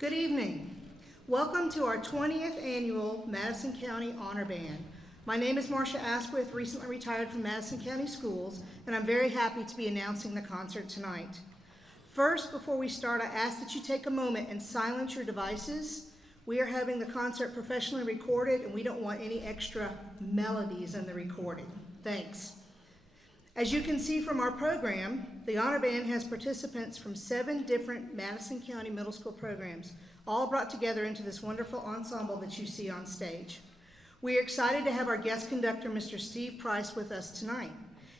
Good evening. Welcome to our 20th annual Madison County Honor Band. My name is Marcia Asquith, recently retired from Madison County Schools, and I'm very happy to be announcing the concert tonight. First, before we start, I ask that you take a moment and silence your devices. We are having the concert professionally recorded, and we don't want any extra melodies in the recording. Thanks. As you can see from our program, the Honor Band has participants from 7 different Madison County Middle School programs, all brought together into this wonderful ensemble that you see on stage. We are excited to have our guest conductor, Mr. Steve Price, with us tonight.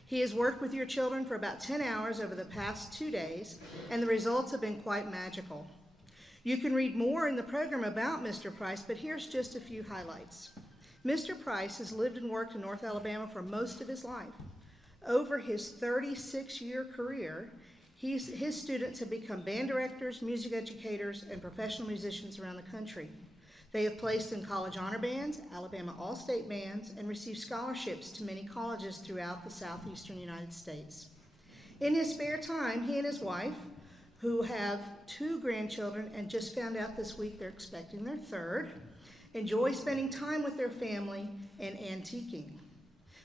He has worked with your children for about 10 hours over the past 2 days, and the results have been quite magical. You can read more in the program about Mr. Price, but here's just a few highlights. Mr. Price has lived and worked in North Alabama for most of his life. Over his 36-year career, his students have become band directors, music educators, and professional musicians around the country. They have placed in college honor bands, Alabama All-State bands, and received scholarships to many colleges throughout the southeastern United States. In his spare time, he and his wife, who have 2 grandchildren and just found out this week they're expecting their 3rd, enjoy spending time with their family and antiquing.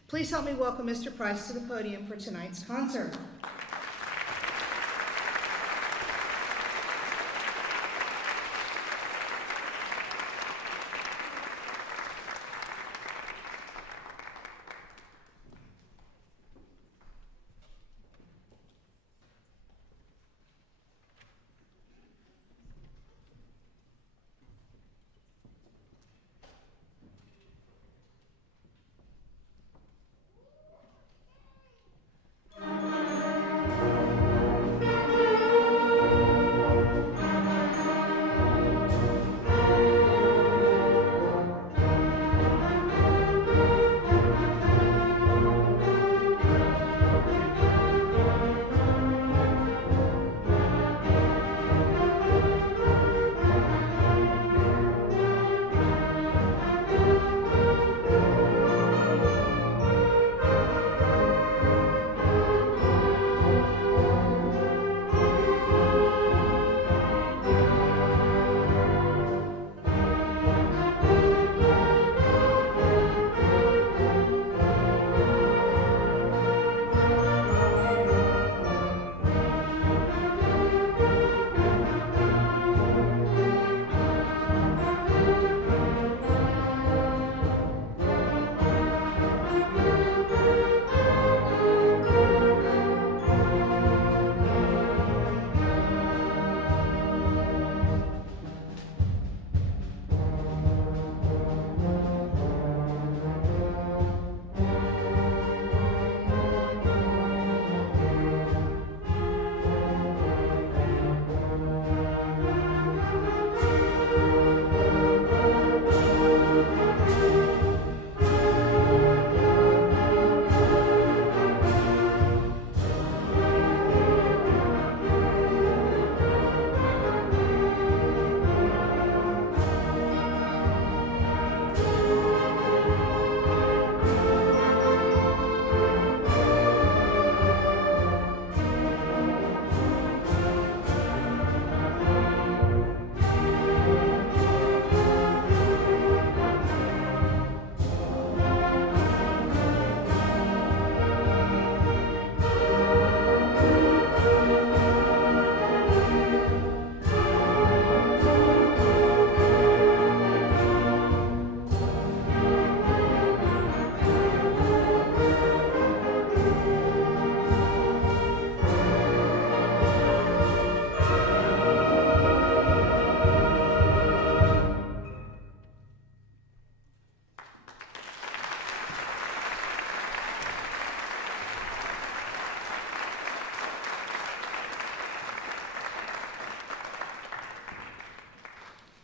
Please help me welcome Mr. Price to the podium for tonight's concert.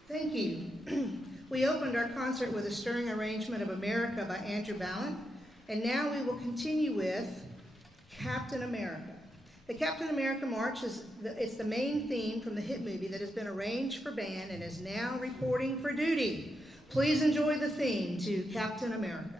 Thank you. We opened our concert with a stirring arrangement of America by Andrew Ballin, and now we will continue with Captain America. The Captain America March is the main theme from the hit movie that has been arranged for band and is now reporting for duty. Please enjoy the theme to Captain America.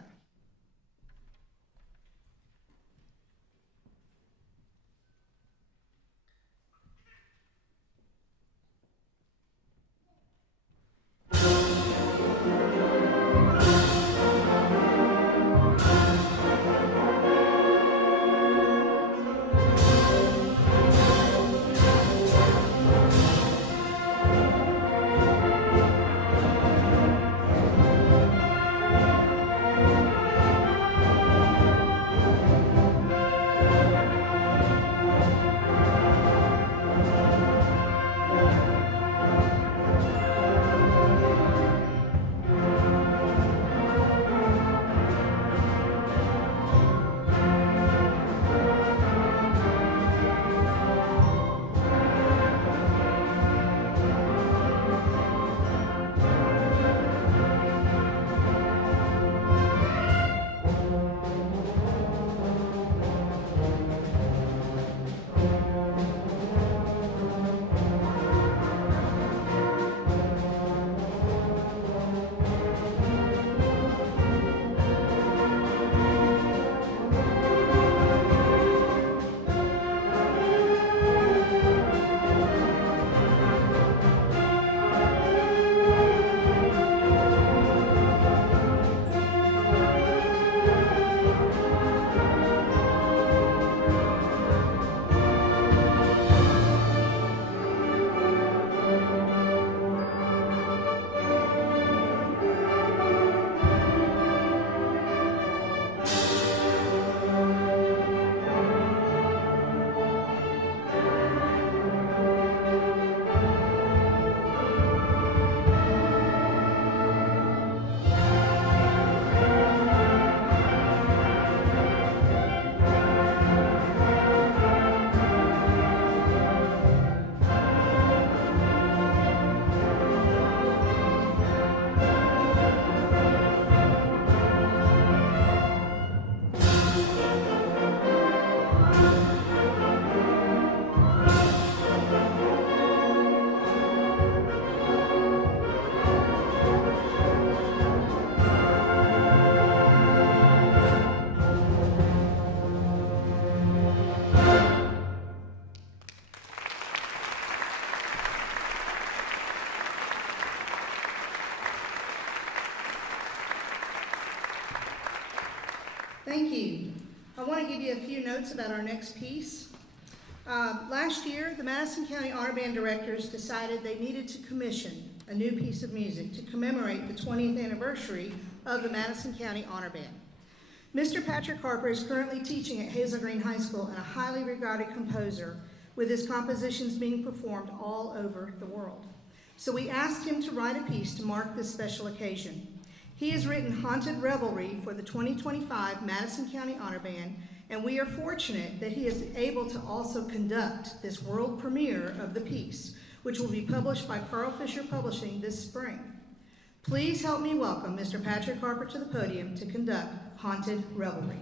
I want to give you a few notes about our next piece. Last year, the Madison County Honor Band directors decided they needed to commission a new piece of music to commemorate the 20th anniversary of the Madison County Honor Band. Mr. Patrick Harper is currently teaching at Hazel Green High School and a highly regarded composer, with his compositions being performed all over the world. So we asked him to write a piece to mark this special occasion. He has written Haunted Revelry for the 2025 Madison County Honor Band, and we are fortunate that he is able to also conduct this world premiere of the piece, which will be published by Carl Fisher Publishing this spring. Please help me welcome Mr. Patrick Harper to the podium to conduct Haunted Revelry.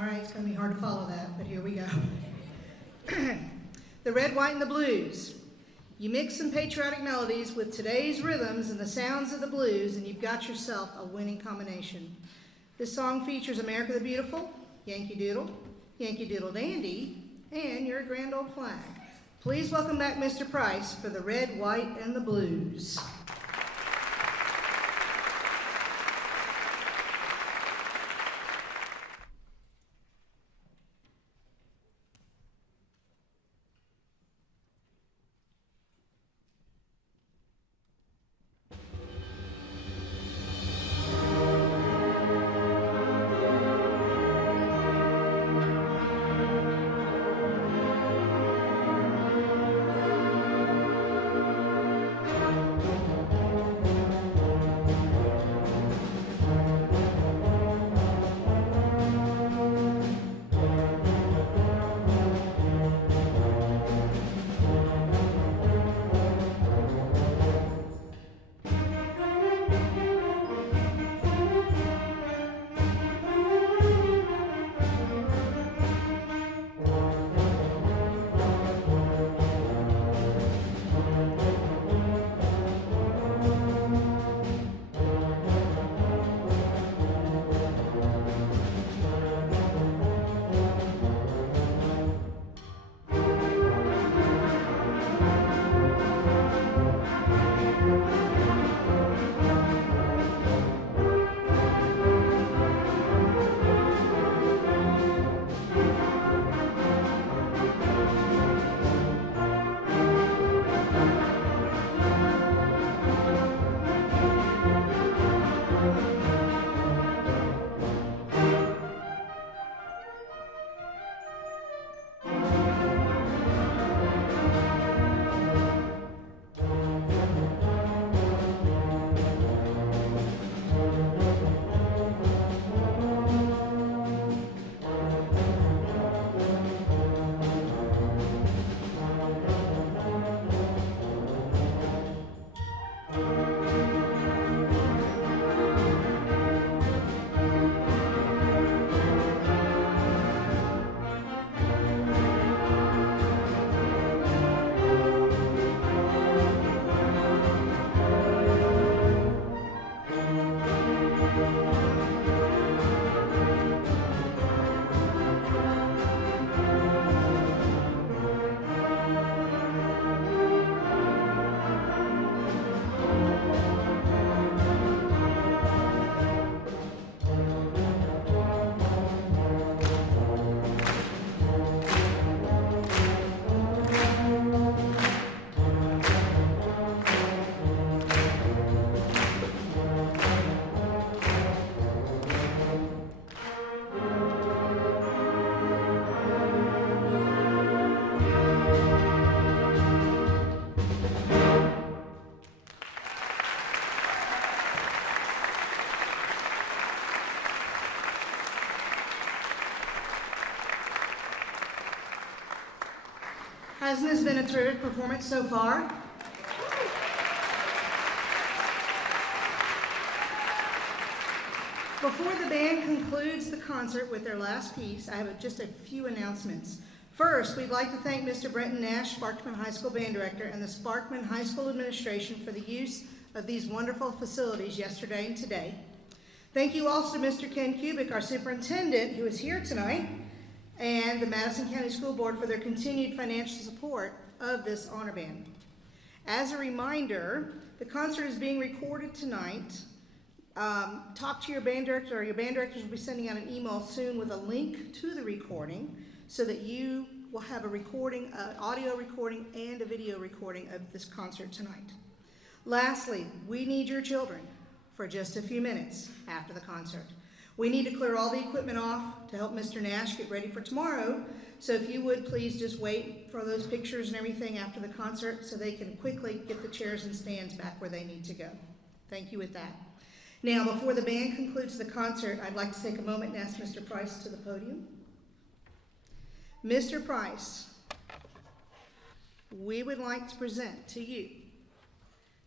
All right, it's going to be hard to follow that, but here we go. The Red, White, and the Blues. You mix some patriotic melodies with today's rhythms and the sounds of the blues, and you've got yourself a winning combination. This song features America the Beautiful, Yankee Doodle Dandy, and Your Grand Old Flag. Please welcome back Mr. Price for the Red, White, and the Blues. Hasn't this been a terrific performance so far? Before the band concludes the concert with their last piece, I have just a few announcements. First, we'd like to thank Mr. Brenton Nash, Sparkman High School Band Director, and the Sparkman High School Administration for the use of these wonderful facilities yesterday and today. Thank you also to Mr. Ken Kubik, our superintendent, who is here tonight, and the Madison County School Board for their continued financial support of this honor band. As a reminder, the concert is being recorded tonight. Talk to your band director, or your band directors will be sending out an email soon with a link to the recording so that you will have a recording, audio recording and a video recording of this concert tonight. Lastly, we need your children for just a few minutes after the concert. We need to clear all the equipment off to help Mr. Nash get ready for tomorrow. So if you would please just wait for those pictures and everything after the concert so they can quickly get the chairs and stands back where they need to go. Thank you with that. Now, before the band concludes the concert, I'd like to take a moment and ask Mr. Price to the podium. Mr. Price, we would like to present to you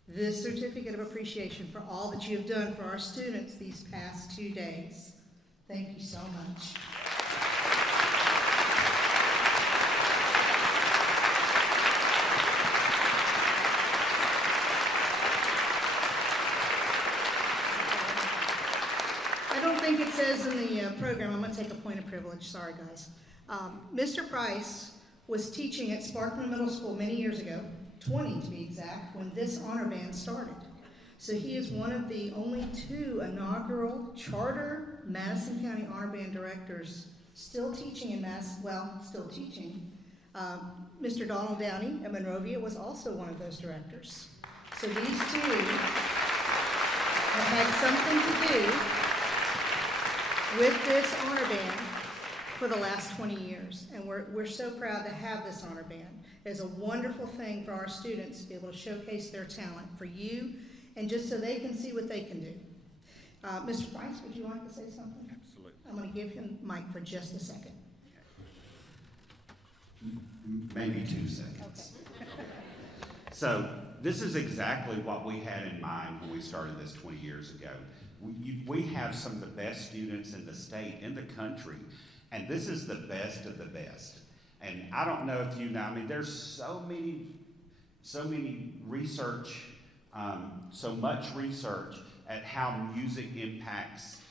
this certificate of appreciation for all that you have done for our students these past 2 days. Thank you so much. I don't think it says in the program, I'm going to take a point of privilege, sorry guys. Mr. Price was teaching at Sparkman Middle School many years ago, 20 to be exact, when this honor band started. So he is one of the only 2 inaugural charter Madison County Honor Band directors still teaching in still teaching. Mr. Donald Downey at Monrovia was also one of those directors. So these 2 have had something to do with this honor band for the last 20 years, and we're so proud to have this honor band. It's a wonderful thing for our students to be able to showcase their talent for you, and just so they can see what they can do. Mr. Price, would you like to say something? Absolutely. I'm going to give him the mic for just a second. Maybe 2 seconds. Okay. So this is exactly what we had in mind when we started this 20 years ago. We have some of the best students in the state, in the country, and this is the best of the best. And I don't know if you know, I mean, there's so many research, so much research at how music impacts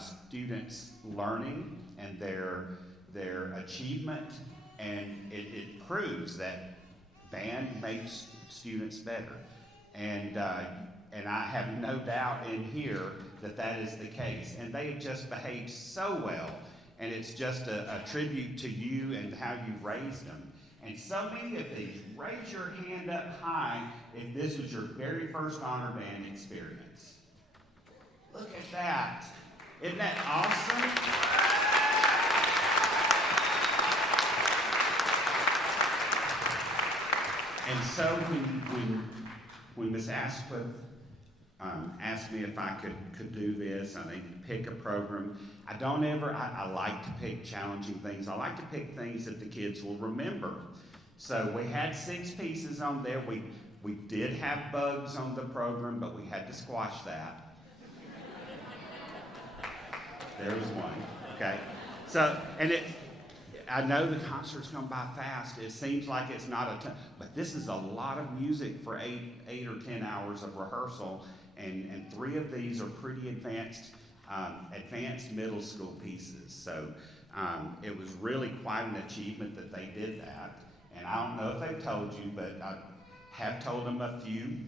students' learning and their achievement, and it proves that band makes students better. And I have no doubt in here that that is the case. And they have just behaved so well. And it's just a tribute to you and how you've raised them. And so many of these, raise your hand up high if this was your very first honor band experience. Look at that. Isn't that awesome? And so when Miss Asquith asked me if I could do this, I need to pick a program. I like to pick challenging things. I like to pick things that the kids will remember. So we had 6 pieces on there. We did have bugs on the program, but we had to squash that. There was one, okay? So, I know the concert's gone by fast. It seems like it's not a ton, but this is a lot of music for 8 or 10 hours of rehearsal. and 3 of these are pretty advanced middle school pieces. So it was really quite an achievement that they did that. And I don't know if they've told you, but I have told them a few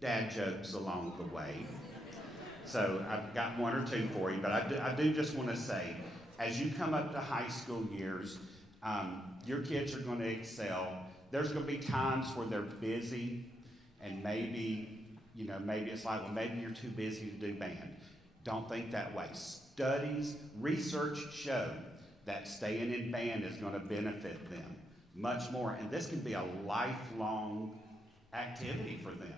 dad jokes along the way. So I've got 1 or 2 for you, but I do just want to say, as you come up to high school years, your kids are going to excel. There's going to be times where they're busy, and maybe it's like, well, maybe you're too busy to do band. Don't think that way. Studies, research show that staying in band is going to benefit them much more, and this can be a lifelong activity for them.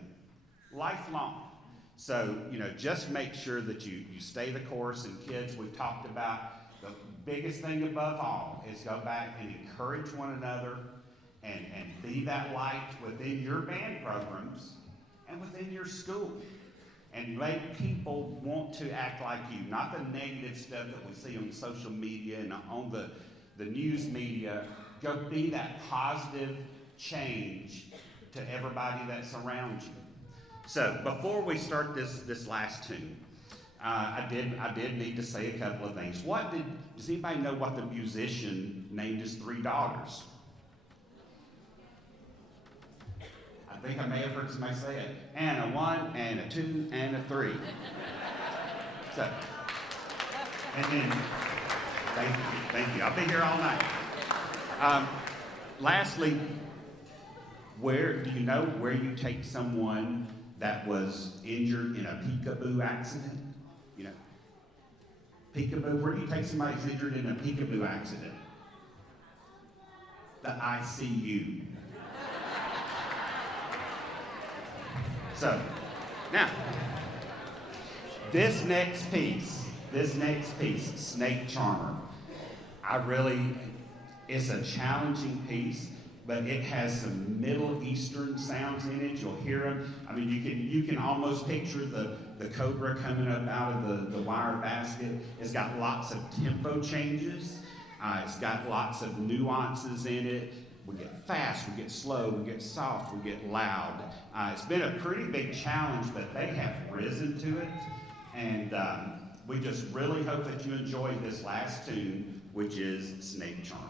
Lifelong. So, just make sure that you stay the course. And kids, we've talked about the biggest thing above all is go back and encourage one another and be that light within your band programs and within your school. And make people want to act like you, not the negative stuff that we see on social media and on the news media. Go be that positive change to everybody that surrounds you. So before we start this last tune, I did need to say a couple of things. Does anybody know what the musician named his 3 daughters? I think I may have heard somebody say it. And a 1, and a 2, and a 3. So, and then, thank you. I'll be here all night. Lastly, do you know where you take someone that was injured in a peekaboo accident? Peekaboo, where do you take somebody who's injured in a peekaboo accident? The ICU. So, now, this next piece, Snake Charmer, it's a challenging piece, but it has some Middle Eastern sounds in it. You'll hear them. I mean, you can almost picture the cobra coming up out of the wire basket. It's got lots of tempo changes. It's got lots of nuances in it. We get fast, we get slow, we get soft, we get loud. It's been a pretty big challenge, but they have risen to it. And we just really hope that you enjoy this last tune, which is Snake Charmer.